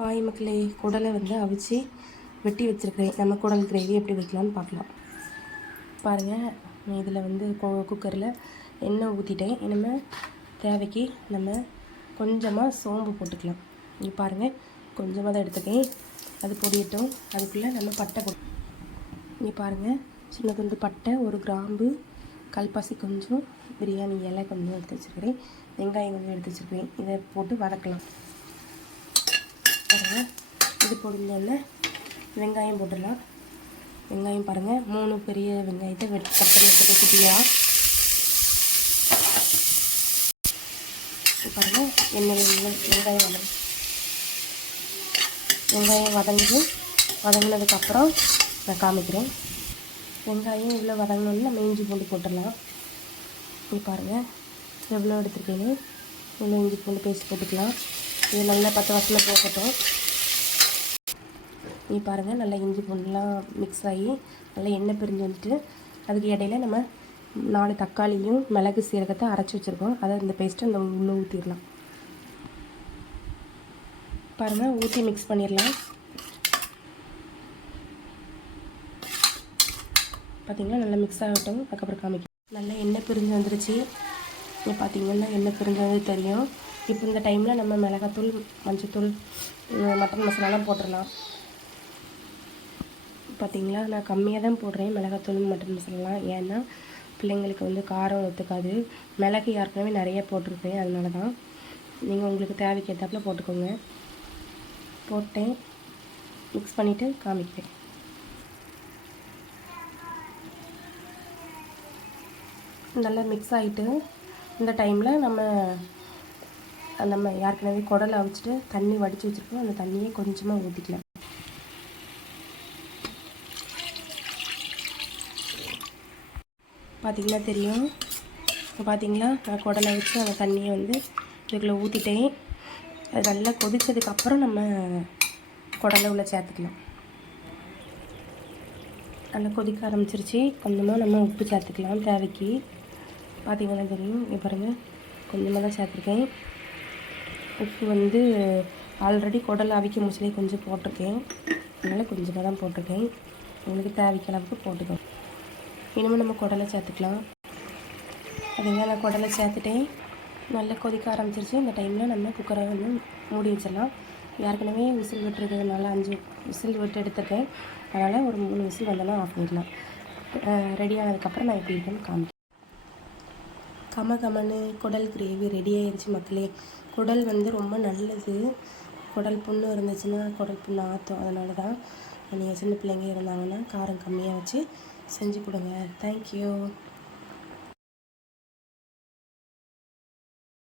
Hi மக்களே, குடலை வந்து அவிச்சு வெட்டி வச்சுருக்கிறேன். நம்ம குடல் கிரேவி எப்படி வைக்கலான்னு பார்க்கலாம். பாருங்கள், இதில் வந்து குக்கரில் எண்ணெய் ஊற்றிட்டேன். இனிமேல் தேவைக்கு நம்ம கொஞ்சமாக சோம்பு போட்டுக்கலாம். இங்கே பாருங்கள், கொஞ்சமாக தான் எடுத்துக்கேன். அது பொடியட்டும். அதுக்குள்ளே நம்ம பட்டை இங்கே பாருங்கள், சின்ன துண்டு பட்டை, ஒரு கிராம்பு, கல்பாசி கொஞ்சம், பிரியாணி இலை கொஞ்சம் எடுத்து வச்சுருக்கிறேன். வெங்காயம் கொஞ்சம் எடுத்து வச்சுருக்கிறேன். இதை போட்டு வதக்கலாம். பாருங்கள், இது பொடிஞ்சோடனே வெங்காயம் போட்டுடலாம். வெங்காயம் பாருங்கள், 3 பெரிய வெங்காயத்தை கட் பண்ணி வச்சுக்க குட்டியாக. பாருங்கள், வெங்காயம் வதங்கினதுக்கப்புறம் நான் காமிக்கிறேன். வெங்காயம் இவ்வளோ வதங்கினோன்னு நம்ம இஞ்சி பூண்டு போட்டுடலாம். இது பாருங்கள், எவ்வளோ எடுத்துருக்கேன்னு இவ்வளோ இஞ்சி பூண்டு பேஸ்ட் போட்டுக்கலாம். இது நல்லா 10 வாசனை போகட்டும். நீ பாருங்கள், நல்லா இஞ்சி பூண்டுலாம் மிக்ஸ் ஆகி நல்லா எண்ணெய் பிரிஞ்சு வந்துட்டு, அதுக்கு இடையில நம்ம 4 தக்காளியும் மிளகு சீரகத்தை அரைச்சி வச்சுருக்கோம். அதை இந்த பேஸ்ட்டை அந்த உள்ளே ஊற்றிடலாம். பாருங்கள், ஊற்றி மிக்ஸ் பண்ணிடலாம். பார்த்திங்கன்னா நல்லா மிக்ஸ் ஆகட்டும். அதுக்கப்புறம் காமிக்கும். நல்லா எண்ணெய் பிரிஞ்சு வந்துருச்சு. இப்போ பார்த்திங்கன்னா எண்ணெய் பிரிஞ்சது தெரியும். இப்போ இந்த டைமில் நம்ம மிளகாத்தூள், மஞ்சத்தூள், மட்டன் மசாலாலாம் போட்டுடலாம். பார்த்திங்களா, நான் கம்மியாக தான் போடுறேன் மிளகாத்தூள், மட்டன் மசாலாலாம். ஏன்னா பிள்ளைங்களுக்கு வந்து காரம் ஒத்துக்காது. மிளகு ஏற்கனவே நிறைய போட்டிருக்கேன், அதனால தான். நீங்கள் உங்களுக்கு தேவைக்கு ஏற்றாப்புல போட்டுக்கோங்க. போட்டேன், மிக்ஸ் பண்ணிவிட்டு காமிக்கிறேன். நல்லா மிக்ஸ் ஆகிட்டு இந்த டைமில் நம்ம ஏற்கனவே குடலை அவிச்சிட்டு தண்ணி வடித்து வச்சுருக்கோம். அந்த தண்ணியை கொஞ்சமாக ஊற்றிக்கலாம். பார்த்திங்கன்னா தெரியும். இப்போ பார்த்திங்களா, நான் குடலை வச்சு அந்த தண்ணியை வந்து இதுக்குள்ளே ஊற்றிட்டேன். அது நல்லா கொதித்ததுக்கப்புறம் நம்ம குடலை உள்ள சேர்த்துக்கலாம். நல்லா கொதிக்க ஆரம்பிச்சிருச்சு. கொஞ்சமாக நம்ம உப்பு சேர்த்துக்கலாம் தேவைக்கு. பார்த்திங்கன்னா தெரியும். இங்கே பாருங்கள், கொஞ்சமாக தான் சேர்த்துருக்கேன். உப்பு வந்து ஆல்ரெடி குடல் அவிக்க முச்சிலே கொஞ்சம் போட்டிருக்கேன், அதனால் கொஞ்சமாக தான் போட்டிருக்கேன். உங்களுக்கு தேவைக்கு அளவுக்கு போட்டுக்கோங்க. இனிமேல் நம்ம குடலை சேர்த்துக்கலாம். அதுங்க நான் குடலை சேர்த்துட்டேன். நல்லா கொதிக்க ஆரம்பிச்சிருச்சு. இந்த டைமில் நம்ம குக்கரை வந்து மூடி வச்சிடலாம். ஏற்கனவே விசில் விட்டுருக்கிறதுனால 5 விசில் விட்டு எடுத்துருக்கேன். அதனால் ஒரு 3 விசில் வந்தோன்னா ஆஃப் பண்ணிடலாம். ரெடி ஆனதுக்கப்புறம் நான் எப்படி இருக்குன்னு காமிக்கிறேன். கமன்னு குடல் கிரேவி ரெடி ஆயிடுச்சு மக்களே. குடல் வந்து ரொம்ப நல்லது. குடல் புண்ணு இருந்துச்சுன்னா குடல் புண்ணு ஆற்றும். அதனால தான் நீங்கள் சின்ன பிள்ளைங்க இருந்தாங்கன்னா காரம் கம்மியாக வச்சு செஞ்சு கொடுங்க. தேங்க்யூ.